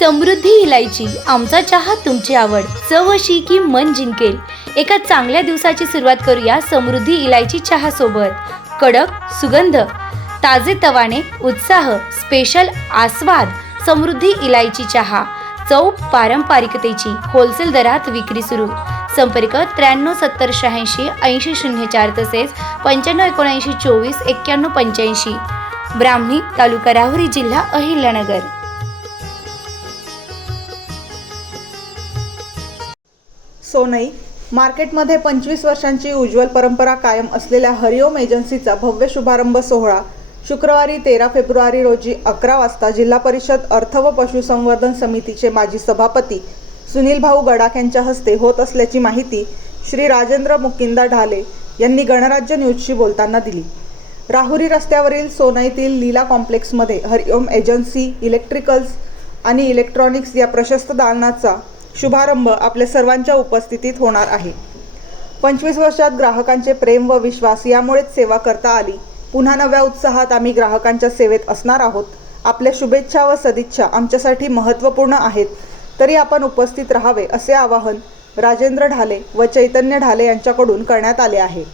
समृद्धी इलायची, आमचा चहा तुमची आवड, चव अशी की मन जिंकेल। एका चांगल्या दिवसाची सुरुवात करूया समृद्धी इलायची चहा सोबत। कडक सुगंध, ताजे तवाने, उत्साह, स्पेशल आस्वाद। समृद्धी इलायची चहा, चव पारंपरिकतेची, होलसेल दरात विक्री सुरू। संपर्क 93 70 86 80 04 तसेच 95 79 24 91 85। ब्राह्मणी, तालुका राहुरी, जिल्हा अहिल्यानगर। सोनई मार्केटमध्ये 25 वर्षांची उज्ज्वल परंपरा कायम असलेल्या हरिओम एजन्सीचा भव्य शुभारंभ सोहळा शुक्रवारी 13 फेब्रुवारी रोजी 11 वाजता जिल्हा परिषद अर्थ व पशुसंवर्धन समितीचे माजी सभापती सुनील भाऊ गडाख यांच्या हस्ते होत असल्याची माहिती श्री राजेंद्र मुकिंदा ढाले यांनी गणराज्य न्यूजशी बोलताना दिली। राहुरी रस्त्यावरील सोनईतील लीला कॉम्प्लेक्समध्ये हरिओम एजन्सी इलेक्ट्रिकल्स आणि इलेक्ट्रॉनिक्स या प्रशस्त दालनाचा शुभारंभ आपल्या सर्वांच्या उपस्थितीत होणार आहे। 25 वर्षात ग्राहकांचे प्रेम व विश्वास यामुळेच सेवा करता आली। पुन्हा नव्या उत्साहात आम्ही ग्राहकांच्या सेवेत असणार आहोत। आपल्या शुभेच्छा व सदिच्छा आमच्यासाठी महत्त्वपूर्ण आहेत, तरी आपण उपस्थित राहावे असे आवाहन राजेंद्र ढाले व चैतन्य ढाले यांच्याकडून करण्यात आले आहे।